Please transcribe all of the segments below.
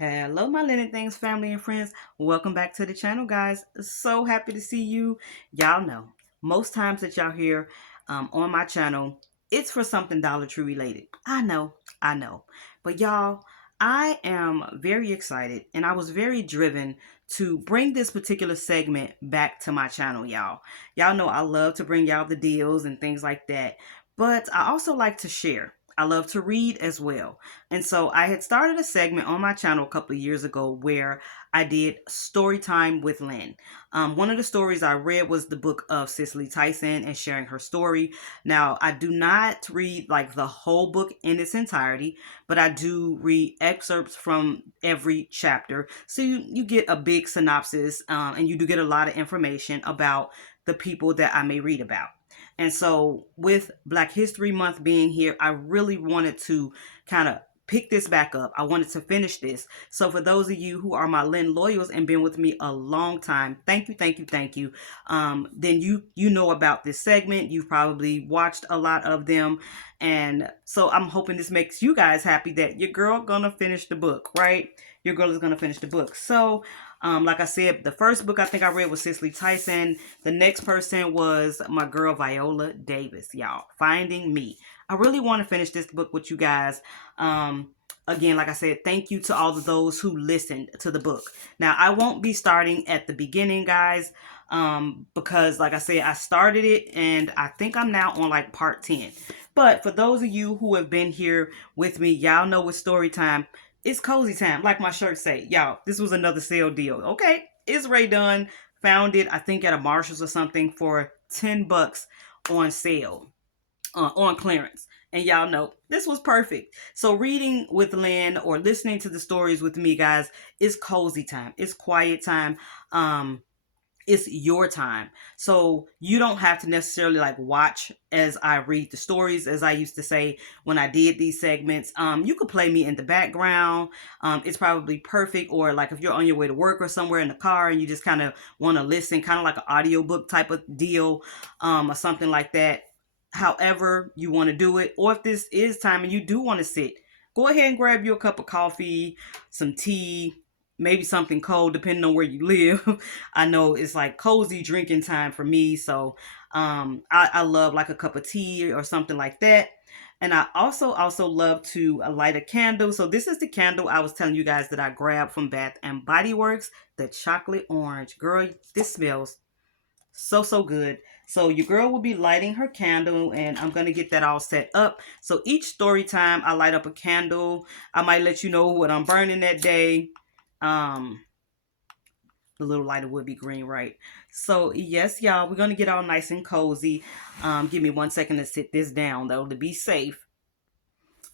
Hello, my Lynn and Things family and friends. Welcome back to the channel, guys. So happy to see you. Y'all know, most times that y'all hear on my channel, it's for something Dollar Tree related. I know. But y'all, I am very excited and I was very driven to bring this particular segment back to my channel, y'all. Y'all know I love to bring y'all the deals and things like that. But I also like to share. I love to read as well. And so I had started a segment on my channel a couple of years ago where I did Storytime with Lynn. One of the stories I read was the book of Cicely Tyson and sharing her story. Now, I do not read like the whole book in its entirety, but I do read excerpts from every chapter. So you get a big synopsis and you do get a lot of information about the people that I may read about. And so, with Black History Month being here, I really wanted to kind of pick this back up. I wanted to finish this. So for those of you who are my Lynn loyals and been with me a long time, thank you. Then you know about this segment. You've probably watched a lot of them. And so I'm hoping this makes you guys happy that your girl gonna finish the book, right? Your girl is gonna finish the book. So like I said, the first book I think I read was Cicely Tyson. The next person was my girl Viola Davis, y'all. Finding Me. I really want to finish this book with you guys. Again, like I said, thank you to all of those who listened to the book. Now, I won't be starting at the beginning, guys, because, like I said, I started it and I think I'm now on like part 10. But for those of you who have been here with me, y'all know with story time, it's cozy time, like my shirt say. Y'all, this was another sale deal. Okay, it's Ray Dunn. Found it, I think, at a Marshall's or something for $10 on sale on clearance. And y'all know this was perfect. So reading with Lynn or listening to the stories with me, guys, is cozy time. It's quiet time. It's your time. So you don't have to necessarily like watch as I read the stories, as I used to say when I did these segments. You could play me in the background. It's probably perfect. Or like if you're on your way to work or somewhere in the car and you just kind of want to listen, kind of like an audiobook type of deal, or something like that. However you want to do it. Or if this is time and you do want to sit, go ahead and grab you a cup of coffee, some tea, maybe something cold, depending on where you live. I know it's like cozy drinking time for me. So I love like a cup of tea or something like that. And I also love to light a candle. So this is the candle I was telling you guys that I grabbed from Bath and Body Works, the chocolate orange. Girl, this smells so good. So your girl will be lighting her candle and I'm going to get that all set up. So each story time I light up a candle. I might let you know what I'm burning that day. Um, the little lighter would be green, right? So yes, y'all, we're gonna get all nice and cozy. Give me 1 second to sit this down though to be safe.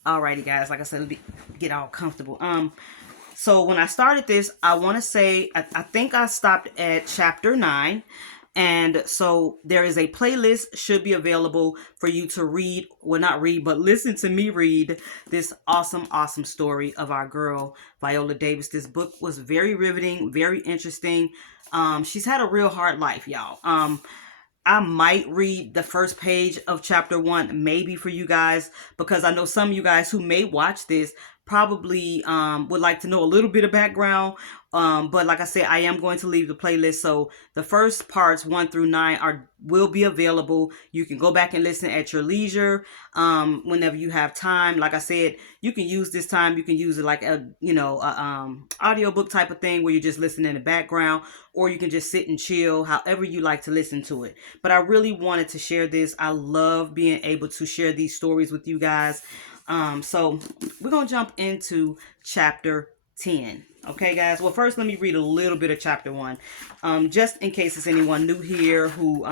Alrighty, guys. Like I said, let me get all comfortable. So when I started this, I want to say I think I stopped at chapter 9. And so there is a playlist should be available for you to read, well, not read, but listen to me read this awesome story of our girl, Viola Davis. This book was very riveting, very interesting. She's had a real hard life, y'all. I might read the first page of chapter 1, maybe for you guys, because I know some of you guys who may watch this probably would like to know a little bit of background. But like I said, I am going to leave the playlist. So the first parts 1 through 9 will be available. You can go back and listen at your leisure whenever you have time. Like I said, you can use this time. You can use it like a audiobook type of thing where you just listen in the background, or you can just sit and chill, however you like to listen to it. But I really wanted to share this. I love being able to share these stories with you guys. So we're going to jump into chapter 10. Okay, guys. Well, first, let me read a little bit of chapter 1. Just in case it's anyone new here who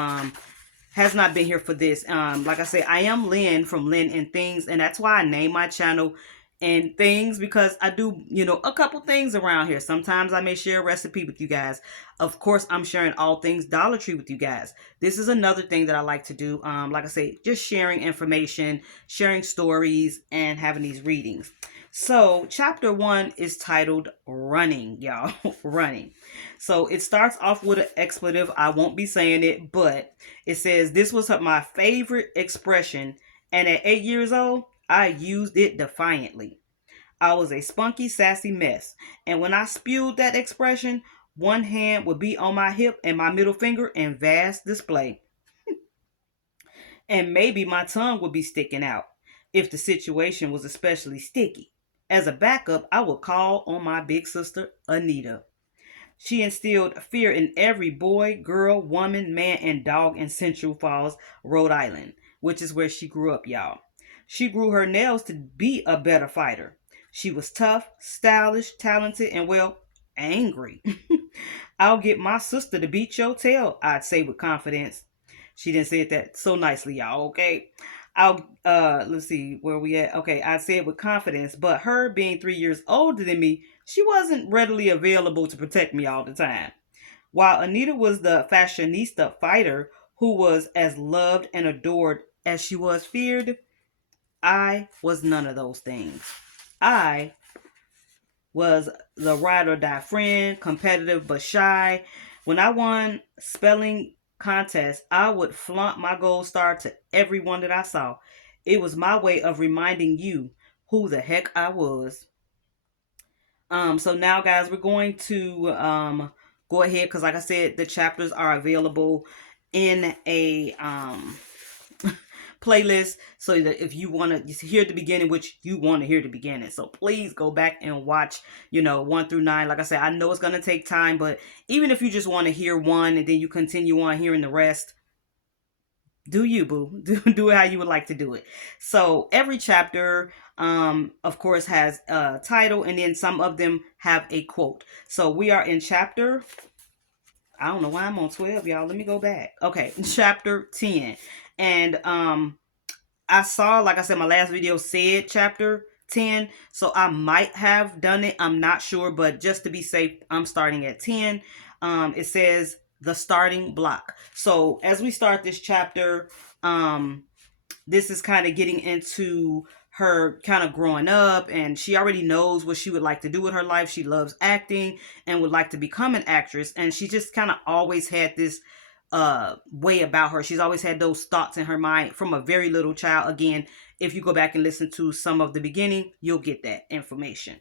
has not been here for this. Like I say, I am Lynn from Lynn and Things, and that's why I name my channel and Things, because I do, a couple things around here. Sometimes I may share a recipe with you guys. Of course, I'm sharing all things Dollar Tree with you guys. This is another thing that I like to do. Like I say, just sharing information, sharing stories, and having these readings. So chapter 1 is titled Running, y'all. Running. So it starts off with an expletive. I won't be saying it, but it says, this was my favorite expression, and at 8 years old, I used it defiantly. I was a spunky, sassy mess. And when I spewed that expression, one hand would be on my hip and my middle finger in vast display. And maybe my tongue would be sticking out if the situation was especially sticky. As a backup, I would call on my big sister, Anita. She instilled fear in every boy, girl, woman, man, and dog in Central Falls, Rhode Island, which is where she grew up, y'all. She grew her nails to be a better fighter. She was tough, stylish, talented, and well, angry. I'll get my sister to beat your tail, I'd say with confidence. She didn't say it that so nicely, y'all, okay? I'll let's see where we at. Okay, I say it with confidence, but her being 3 years older than me, she wasn't readily available to protect me all the time. While Anita was the fashionista fighter who was as loved and adored as she was feared, I was none of those things. I was the ride or die friend, competitive but shy. When I won spelling contests, I would flaunt my gold star to everyone that I saw. It was my way of reminding you who the heck I was. So now, guys, we're going to go ahead because, like I said, the chapters are available in a playlist, so that if you want to hear the beginning, which you want to hear the beginning, so please go back and watch 1 through 9. Like I said, I know it's going to take time, but even if you just want to hear one and then you continue on hearing the rest, do you, boo. Do it how you would like to do it. So every chapter of course has a title, and then some of them have a quote. So we are in chapter, I don't know why I'm on 12, y'all. Let me go back. Okay, chapter 10. And I saw, like I said, my last video said chapter 10, so I might have done it. I'm not sure, but just to be safe, I'm starting at 10. It says the starting block. So as we start this chapter, this is kind of getting into her kind of growing up, and she already knows what she would like to do with her life. She loves acting and would like to become an actress, and she just kind of always had this way about her. She's always had those thoughts in her mind from a very little child. Again, if you go back and listen to some of the beginning, you'll get that information.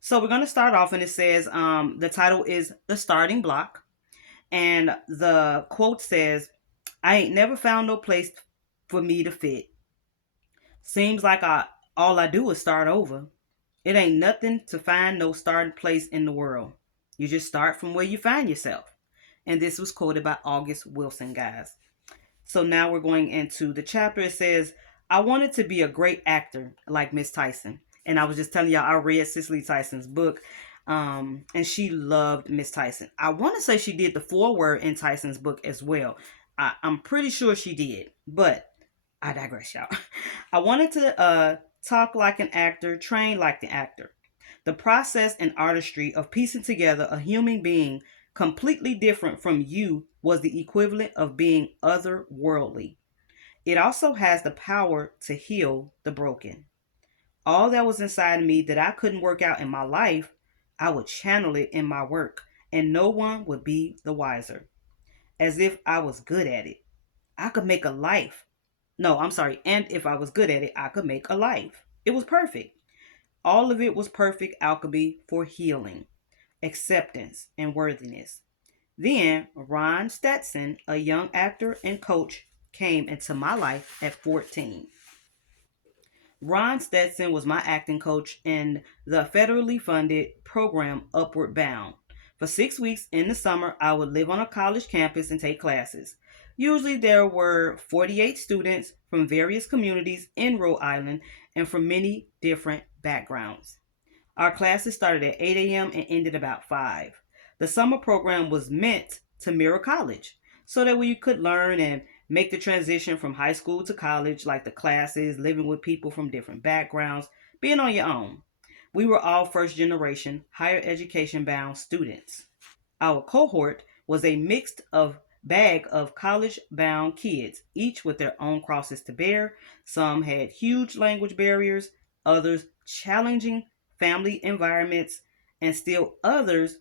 So we're going to start off, and it says the title is The Starting Block, and the quote says, I ain't never found no place for me to fit. Seems like all I do is start over. It ain't nothing to find no starting place in the world. You just start from where you find yourself. And this was quoted by August Wilson, guys. So now we're going into the chapter. It says, I wanted to be a great actor like Miss Tyson. And I was just telling y'all, I read Cicely Tyson's book. And she loved Miss Tyson. I want to say she did the foreword in Tyson's book as well. I'm pretty sure she did. But I digress, y'all. I wanted to talk like an actor, train like the actor. The process and artistry of piecing together a human being completely different from you was the equivalent of being otherworldly. It also has the power to heal the broken. All that was inside of me that I couldn't work out in my life, I would channel it in my work, and no one would be the wiser. As if I was good at it. I could make a life. No, I'm sorry. And if I was good at it, I could make a life. It was perfect. All of it was perfect alchemy for healing, acceptance, and worthiness. Then Ron Stetson, a young actor and coach, came into my life at 14. Ron Stetson was my acting coach in the federally funded program Upward Bound. For 6 weeks in the summer, I would live on a college campus and take classes. Usually, there were 48 students from various communities in Rhode Island and from many different backgrounds. Our classes started at 8 a.m. and ended about 5. The summer program was meant to mirror college so that we could learn and make the transition from high school to college, like the classes, living with people from different backgrounds, being on your own. We were all first generation, higher education bound students. Our cohort was a mixed of bag of college bound kids, each with their own crosses to bear. Some had huge language barriers, others challenging family environments, and still others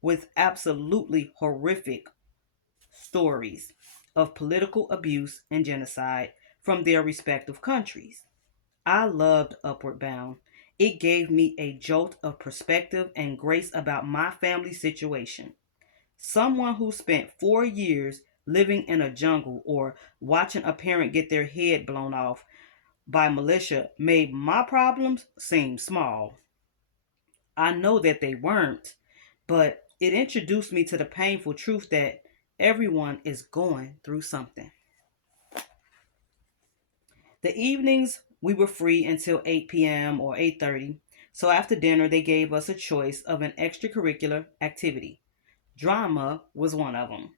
with absolutely horrific stories of political abuse and genocide from their respective countries. I loved Upward Bound. It gave me a jolt of perspective and grace about my family situation. Someone who spent 4 years living in a jungle or watching a parent get their head blown off by militia made my problems seem small. I know that they weren't, but it introduced me to the painful truth that everyone is going through something. The evenings we were free until 8 p.m. or 8:30. So after dinner they gave us a choice of an extracurricular activity. Drama was one of them.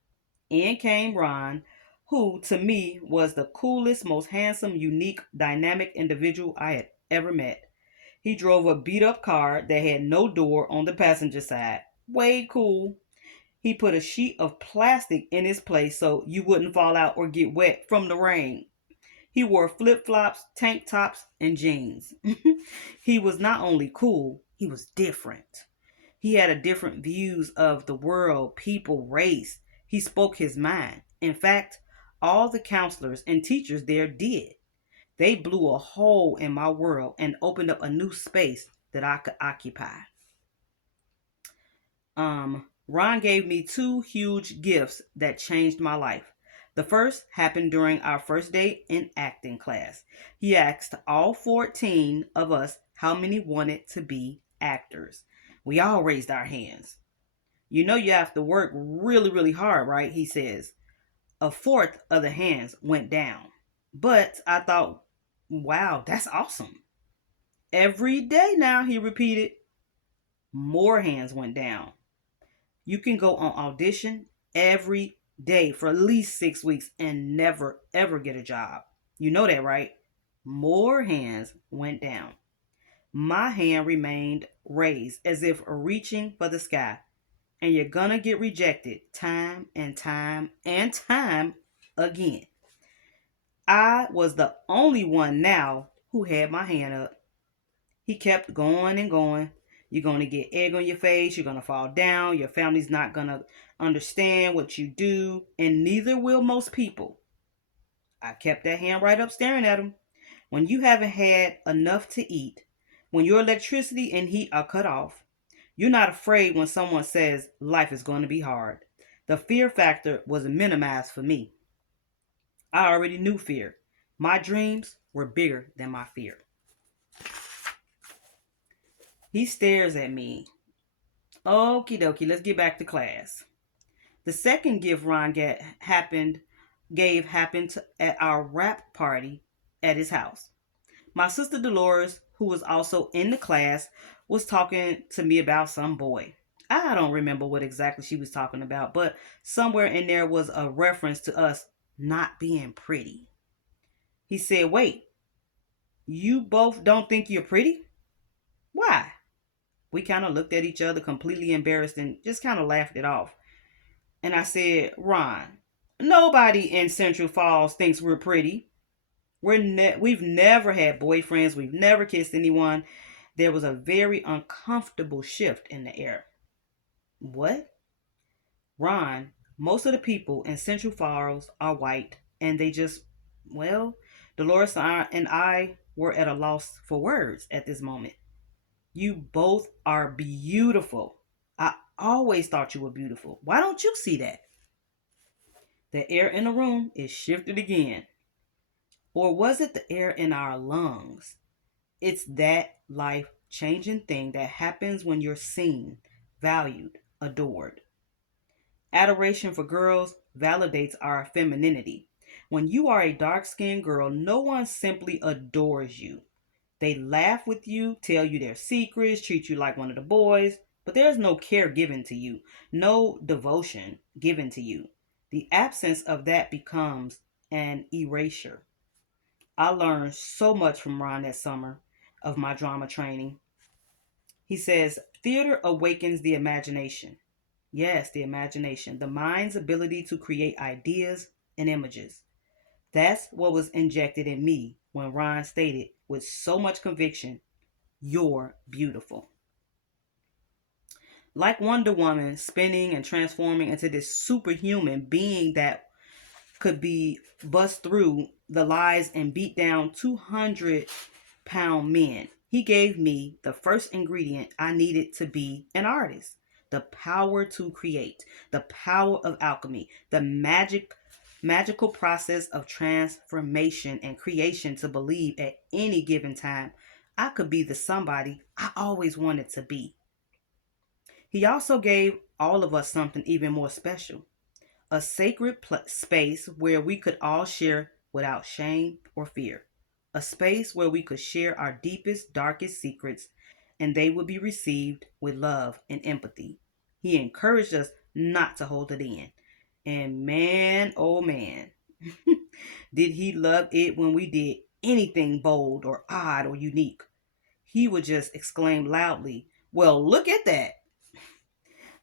In came Ron, who to me was the coolest, most handsome, unique, dynamic individual I had ever met. He drove a beat up car that had no door on the passenger side. Way cool. He put a sheet of plastic in his place so you wouldn't fall out or get wet from the rain. He wore flip flops, tank tops, and jeans. He was not only cool, he was different. He had a different views of the world, people, race. He spoke his mind. In fact, all the counselors and teachers there did. They blew a hole in my world and opened up a new space that I could occupy. Ron gave me two huge gifts that changed my life. The first happened during our first day in acting class. He asked all 14 of us how many wanted to be actors. We all raised our hands. You know you have to work really, really hard, right? He says. A fourth of the hands went down. But I thought, wow, that's awesome. Every day now, he repeated, more hands went down. You can go on audition every day for at least 6 weeks and never ever get a job. You know that, right? More hands went down. My hand remained raised as if reaching for the sky. And you're gonna get rejected time and time and time again. I was the only one now who had my hand up. He kept going and going. You're going to get egg on your face. You're going to fall down. Your family's not going to understand what you do, and neither will most people. I kept that hand right up staring at him. When you haven't had enough to eat, when your electricity and heat are cut off, you're not afraid when someone says life is going to be hard. The fear factor was minimized for me. I already knew fear. My dreams were bigger than my fear. He stares at me. Okie dokie, let's get back to class. The second gift Ron happened at our wrap party at his house. My sister Dolores, who was also in the class, was talking to me about some boy. I don't remember what exactly she was talking about, but somewhere in there was a reference to us not being pretty. He said, wait, you both don't think you're pretty? Why? We kind of looked at each other completely embarrassed and just kind of laughed it off. And I said, Ron, nobody in Central Falls thinks we're pretty. We've never had boyfriends. We've never kissed anyone. There was a very uncomfortable shift in the air. What? Ron, most of the people in Central Falls are white and they just, well, Dolores and I were at a loss for words at this moment. You both are beautiful. I always thought you were beautiful. Why don't you see that? The air in the room is shifted again. Or was it the air in our lungs? It's that life changing thing that happens when you're seen, valued, adored. Adoration for girls validates our femininity. When you are a dark skinned girl, no one simply adores you. They laugh with you, tell you their secrets, treat you like one of the boys, but there's no care given to you, no devotion given to you. The absence of that becomes an erasure. I learned so much from Ron that summer of my drama training. He says, theater awakens the imagination. Yes, the imagination, the mind's ability to create ideas and images. That's what was injected in me when Ron stated with so much conviction, you're beautiful. Like Wonder Woman spinning and transforming into this superhuman being that could be bust through the lies and beat down 200-pound men. He gave me the first ingredient I needed to be an artist: the power to create, the power of alchemy, the magical process of transformation and creation to believe at any given time I could be the somebody I always wanted to be. He also gave all of us something even more special: a sacred space where we could all share without shame or fear, a space where we could share our deepest, darkest secrets and they would be received with love and empathy. He encouraged us not to hold it in. And man, oh man, did he love it when we did anything bold or odd or unique. He would just exclaim loudly, "Well, look at that."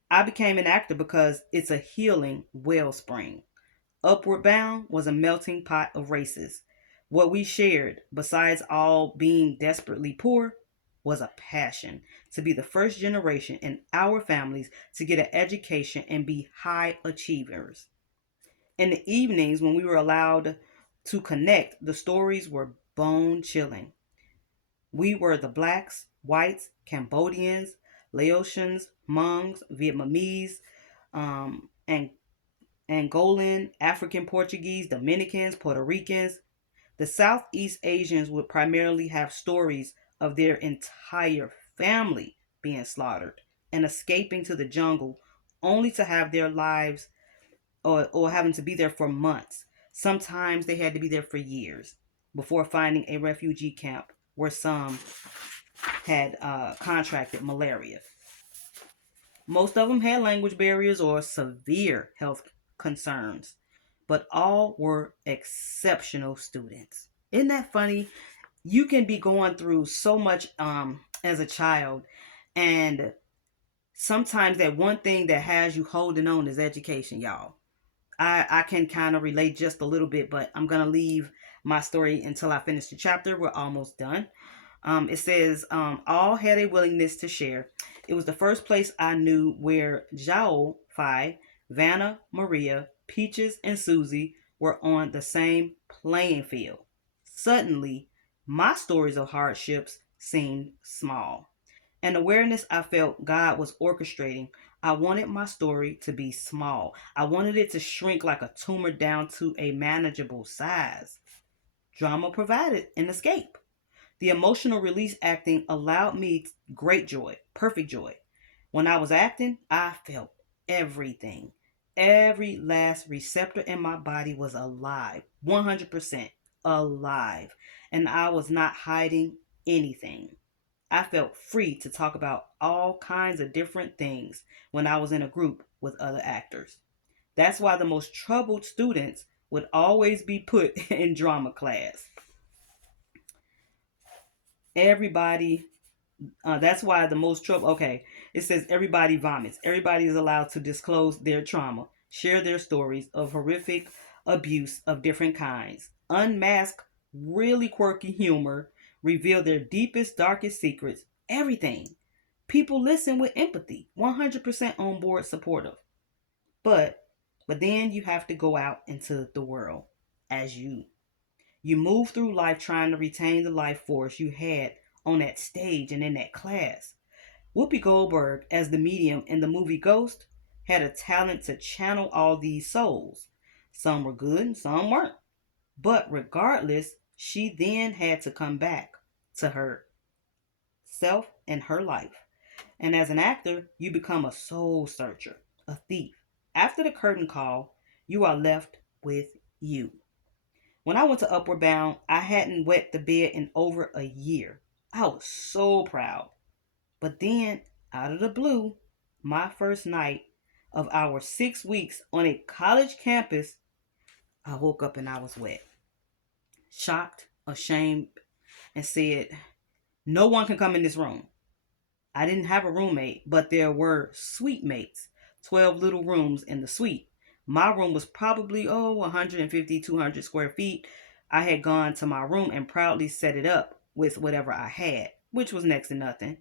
I became an actor because it's a healing wellspring. Upward Bound was a melting pot of races. What we shared, besides all being desperately poor, was a passion to be the first generation in our families to get an education and be high achievers. In the evenings, when we were allowed to connect, the stories were bone chilling. We were the blacks, whites, Cambodians, Laotians, Hmongs, Vietnamese, and Angolan, African Portuguese, Dominicans, Puerto Ricans. The Southeast Asians would primarily have stories of their entire family being slaughtered and escaping to the jungle only to have their lives or having to be there for months. Sometimes they had to be there for years before finding a refugee camp where some had contracted malaria. Most of them had language barriers or severe health concerns, but all were exceptional students. Isn't that funny? You can be going through so much as a child, and sometimes that one thing that has you holding on is education, y'all. I can kind of relate just a little bit, but I'm going to leave my story until I finish the chapter. We're almost done. It says, all had a willingness to share. It was the first place I knew where Zhao, Phi, Vanna, Maria, Peaches, and Susie were on the same playing field. Suddenly, my stories of hardships seemed small. An awareness I felt God was orchestrating. I wanted my story to be small. I wanted it to shrink like a tumor down to a manageable size. Drama provided an escape. The emotional release acting allowed me great joy, perfect joy. When I was acting, I felt everything. Every last receptor in my body was alive, 100% alive. And I was not hiding anything. I felt free to talk about all kinds of different things when I was in a group with other actors. That's why the most troubled students would always be put in drama class. Everybody, that's why the most trouble. Okay, it says everybody vomits. Everybody is allowed to disclose their trauma, share their stories of horrific abuse of different kinds, unmask really quirky humor, reveal their deepest, darkest secrets, everything. People listen with empathy, 100% on board, supportive. But, but then you have to go out into the world as you. You move through life trying to retain the life force you had on that stage and in that class. Whoopi Goldberg, as the medium in the movie Ghost, had a talent to channel all these souls. Some were good and some weren't. But regardless, she then had to come back to her self and her life. And as an actor, you become a soul searcher, a thief. After the curtain call, you are left with you. When I went to Upward Bound, I hadn't wet the bed in over a year. I was so proud. But then, out of the blue, my first night of our 6 weeks on a college campus, I woke up and I was wet. Shocked, ashamed, and said, "No one can come in this room." I didn't have a roommate, but there were suite mates, 12 little rooms in the suite. My room was probably, 150, 200 square feet. I had gone to my room and proudly set it up with whatever I had, which was next to nothing.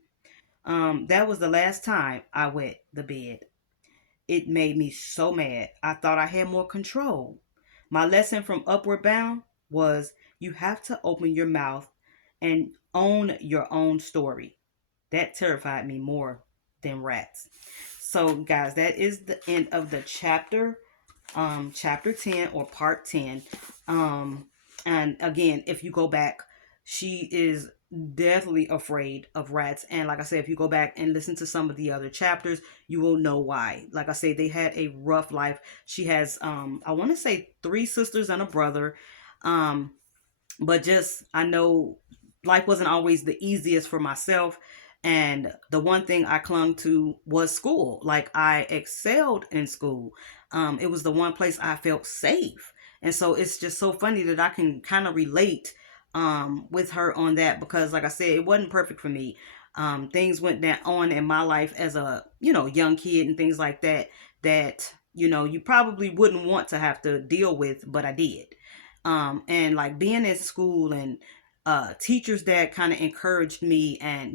That was the last time I wet the bed. It made me so mad. I thought I had more control. My lesson from Upward Bound was you have to open your mouth and Own your own story. That terrified me more than rats. So, guys, that is the end of the chapter, chapter 10 or part 10. Um, and again, if you go back, she is definitely afraid of rats. And like I said, if you go back and listen to some of the other chapters, you will know why. Like I said, they had a rough life. She has, I want to say, three sisters and a brother. Um, but just I know life wasn't always the easiest for myself, and the one thing I clung to was school. Like, I excelled in school. It was the one place I felt safe, and so it's just so funny that I can kind of relate with her on that, because like I said, it wasn't perfect for me. Things went down on in my life as a young kid and things like that, that you probably wouldn't want to have to deal with, but I did. And like being at school, and teachers that kind of encouraged me, and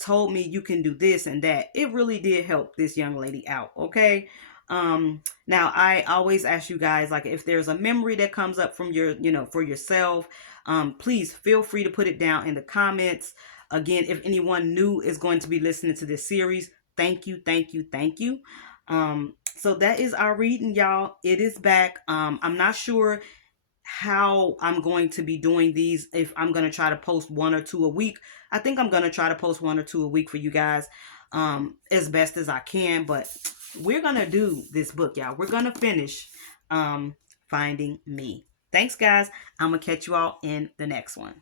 told me you can do this and that, it really did help this young lady out. Okay. Now I always ask you guys, like, if there's a memory that comes up from your for yourself, please feel free to put it down in the comments. Again, if anyone new is going to be listening to this series, thank you, thank you, thank you. So that is our reading, y'all. It is back. I'm not sure how I'm going to be doing these, if I'm going to try to post one or two a week. I think I'm going to try to post one or two a week for you guys, as best as I can. But we're going to do this book, y'all. We're going to finish Finding Me. Thanks, guys. I'm going to catch you all in the next one.